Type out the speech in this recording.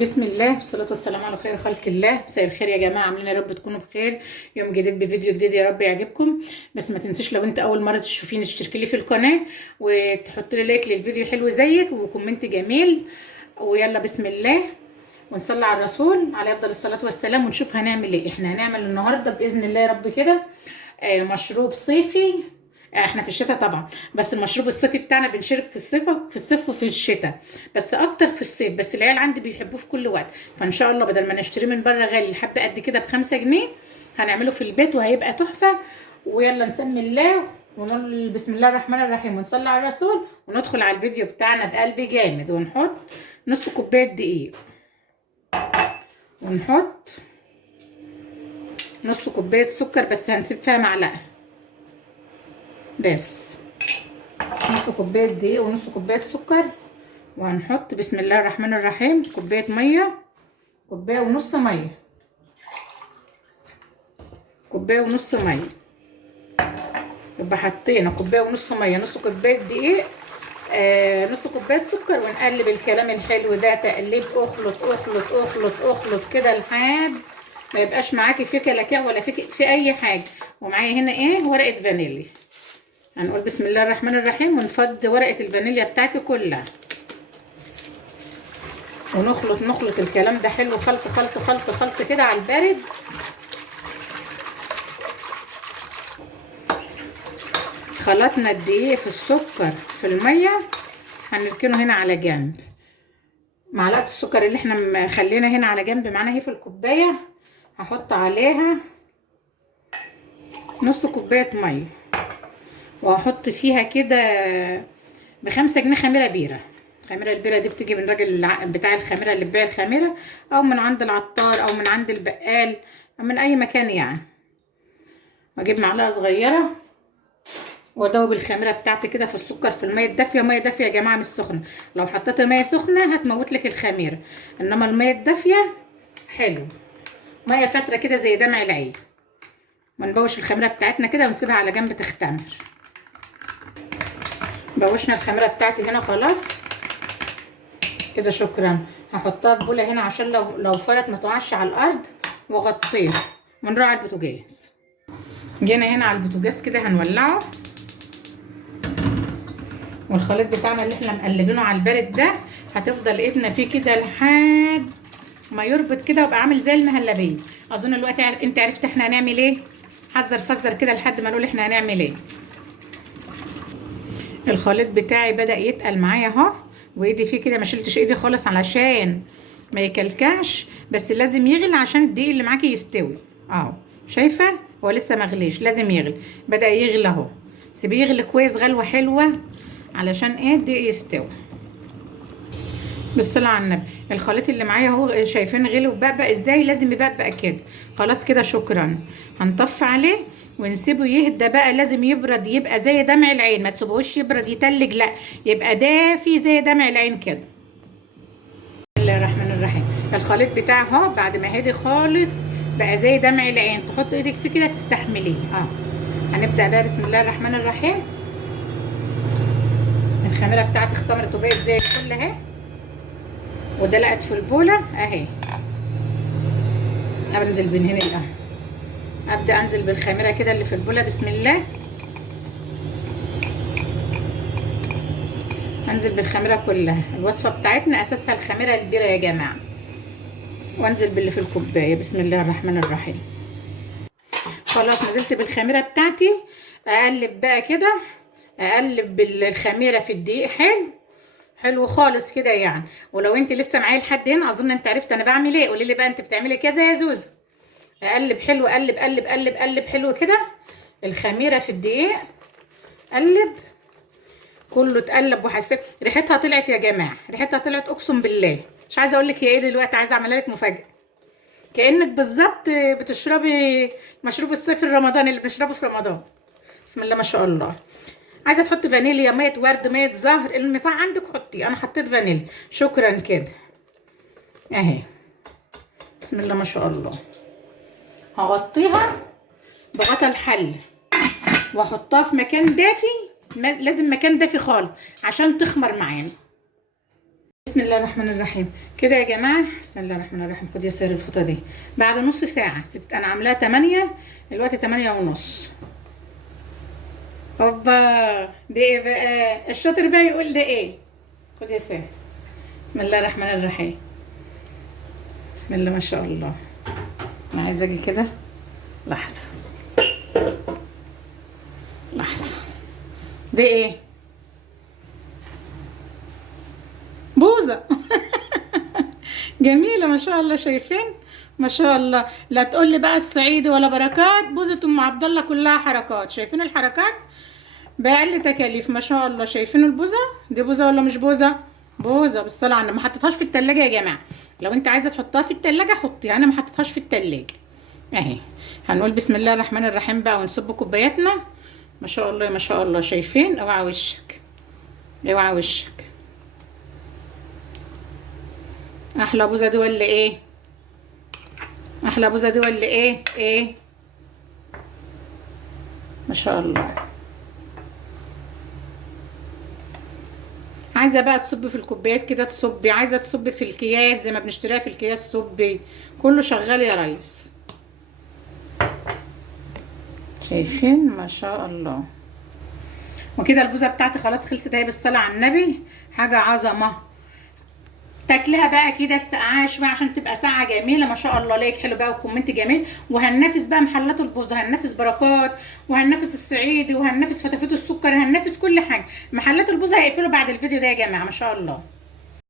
بسم الله والصلاة والسلام على خير خلق الله. مساء الخير يا جماعة، عاملين يا رب تكونوا بخير. يوم جديد بفيديو جديد يا رب يعجبكم. بس ما تنسيش لو انت اول مرة تشوفيني تشتركي لي في القناة وتحط لي لايك للفيديو حلو زيك وكومنت جميل. ويلا بسم الله ونصلي على الرسول عليه افضل الصلاة والسلام ونشوف هنعمل ايه. احنا هنعمل النهاردة باذن الله يا رب كده مشروب صيفي. احنا في الشتاء طبعا، بس المشروب الصيفي بتاعنا بنشرب في الصيف وفي الشتاء، بس اكتر في الصيف. بس العيال عندي بيحبوه في كل وقت، فان شاء الله بدل ما نشتريه من بره غالي الحبه قد كده ب5 جنيه هنعمله في البيت وهيبقى تحفه. ويلا نسمي الله ونقول بسم الله الرحمن الرحيم ونصلي على الرسول وندخل على الفيديو بتاعنا بقلب جامد. ونحط نص كوبايه دقيق، ونحط نص كوبايه سكر بس هنسيب فيها معلقه بس. نص كوبايه دقيق ونص كوبايه سكر، وهنحط بسم الله الرحمن الرحيم كوبايه ميه، كوبايه ونص ميه، كوبايه ونص ميه. يبقى حطينا كوبايه ونص ميه، نص كوبايه دقيق، نص كوبايه سكر. ونقلب الكلام الحلو ده تقليب، اخلط اخلط اخلط اخلط كده لحد ما يبقاش معاكي فيه كلاكيع ولا في اي حاجه. ومعايا هنا ايه؟ ورقه فانيليا. هنقول بسم الله الرحمن الرحيم ونفضي ورقه الفانيليا بتاعتي كلها ونخلط نخلط الكلام ده حلو، خلط خلط خلط خلط كده على البارد. خلطنا الدقيق في السكر في الميه، هنركنه هنا على جنب. معلقه السكر اللي احنا مخلينا هنا على جنب معانا اهي في الكوبايه، هحط عليها نص كوبايه ميه، وهحط فيها كده ب5 جنيه خميره بيره. خميره البيره دي بتيجي من راجل بتاع الخميره اللي بيبيع الخميره، او من عند العطار او من عند البقال او من اي مكان يعني. واجيب معلقه صغيره وادوب الخميره بتاعتي كده في السكر في الميه الدافيه. ميه دافيه يا جماعه مش سخنه، لو حطيت ميه سخنه هتموت لك الخميره، انما الميه الدافيه حلو. ميه فتره كده زي دمع العين. ونبوش الخميره بتاعتنا كده ونسيبها على جنب تختمر. بوشنا الخميره بتاعتي هنا خلاص كده، شكرا. هحطها في بوله هنا عشان لو فرت ما تقعش على الارض، واغطيها ونراعي البوتاجاز. جينا هنا على البوتاجاز كده هنولعه، والخليط بتاعنا اللي احنا مقلبينه على البارد ده هتفضل ايدنا فيه كده لحد ما يربط كده ويبقى عامل زي المهلبيه. اظن الوقت انت عرفت احنا هنعمل ايه. حذر فذر كده لحد ما نقول احنا هنعمل ايه. الخليط بتاعي بدأ يتقل معايا اهو، وايدي فيه كده ما شلتش ايدي خالص علشان ما يكلكعش، بس لازم يغلي عشان الدقيق اللي معاكي يستوي. اهو شايفه هو لسه مغليش، لازم يغلي. بدأ يغلي اهو، سيبيه يغلي كويس غلوه حلوه علشان ايه الدقيق يستوي. بالصلاه على النبي. الخليط اللي معايا اهو شايفين غلي وبقبق ازاي، لازم يبقبق كده. خلاص كده شكرا. هنطفي عليه ونسيبه يهدى بقى. لازم يبرد، يبقى زي دمع العين، ما تسيبوهوش يبرد يتلج، لا يبقى دافي زي دمع العين كده. بسم الله الرحمن الرحيم. الخليط بتاعه اهو بعد ما هدي خالص بقى زي دمع العين، تحط ايدك فيه كده تستحمليه. هنبدأ بقى بسم الله الرحمن الرحيم. الخميره بتاعتي اختمرت وبقت زي الفل اهي، ودلقت في البوله اهي. انزل من هنا القهوه، ابدا انزل بالخميره كده اللي في البوله بسم الله. انزل بالخميره كلها. الوصفه بتاعتنا اساسها الخميره البيره يا جماعه. وانزل باللي في الكوبايه بسم الله الرحمن الرحيم. خلاص نزلت بالخميره بتاعتي. اقلب بقى كده، اقلب بالخميره في الدقيق حلو حلو خالص كده يعني. ولو انت لسه معايا لحد هنا اظن انت عرفت انا بعمل ايه. قولي لي بقى انت بتعملي كذا يا زوزو. اقلب حلو، قلب قلب قلب قلب حلو كده الخميره في الدقيق. قلب كله اتقلب، وحسيت ريحتها طلعت يا جماعه، ريحتها طلعت اقسم بالله. مش عايزه اقول لك هي ايه دلوقتي، عايزه اعملها لك مفاجاه. كانك بالظبط بتشربي مشروب الصيف الرمضاني اللي بنشربه في رمضان. بسم الله ما شاء الله. عايزه تحطي فانيليا، ميه ورد، ميه زهر، المطاع عندك حطي. انا حطيت فانيليا شكرا كده اهي. بسم الله ما شاء الله. هغطيها بغطا الحل واحطها في مكان دافي. لازم مكان دافي خالص عشان تخمر معانا. بسم الله الرحمن الرحيم. كده يا جماعه، بسم الله الرحمن الرحيم. خد يا سير الفوطه دي بعد نص ساعه سبت، انا عاملاها 8 دلوقتي 8 ونص. هوبا، ده ايه بقى الشاطر بقى يقول ده ايه؟ خد يا سير. بسم الله الرحمن الرحيم. بسم الله ما شاء الله. انا عايزه اجي كده لحظه لحظه. ده ايه؟ بوزه. جميله ما شاء الله، شايفين ما شاء الله. لا تقول لي بقى الصعيدي ولا بركات، بوزه ام عبد الله كلها حركات. شايفين الحركات؟ بأقل تكاليف ما شاء الله. شايفين البوزه دي؟ بوزه ولا مش بوزه؟ بوزه بالصلاه على النبي. ما حطيتهاش في التلاجة يا جماعه، لو انت عايزه تحطها في التلاجة حطيها، انا ما حطيتهاش في التلاجة اهي. هنقول بسم الله الرحمن الرحيم بقى ونصب كوباياتنا. ما شاء الله ما شاء الله. شايفين؟ اوعى وشك، اوعى وشك. احلى بوزه دي ولا ايه؟ احلى بوزه دي ولا ايه؟ ايه ما شاء الله. عايزه بقى تصبي في الكوبايات كده تصبي، عايزه تصبي في الكياس زي ما بنشتريها في الكياس صبي، كله شغال يا ريس. شايفين ما شاء الله. وكده البوزه بتاعتي خلاص خلصت اهي بالصلاه على النبي. حاجه عظمه. تاكلها بقى كده تسقعها شويه عشان تبقى ساعه جميله ما شاء الله. لايك حلو بقى وكومنت جميل. وهننافس بقى محلات البوظه، هننافس بركات وهننافس الصعيدي وهننافس فتافيت السكر، هننافس كل حاجه. محلات البوظه هيقفلوا بعد الفيديو ده يا جماعه ما شاء الله.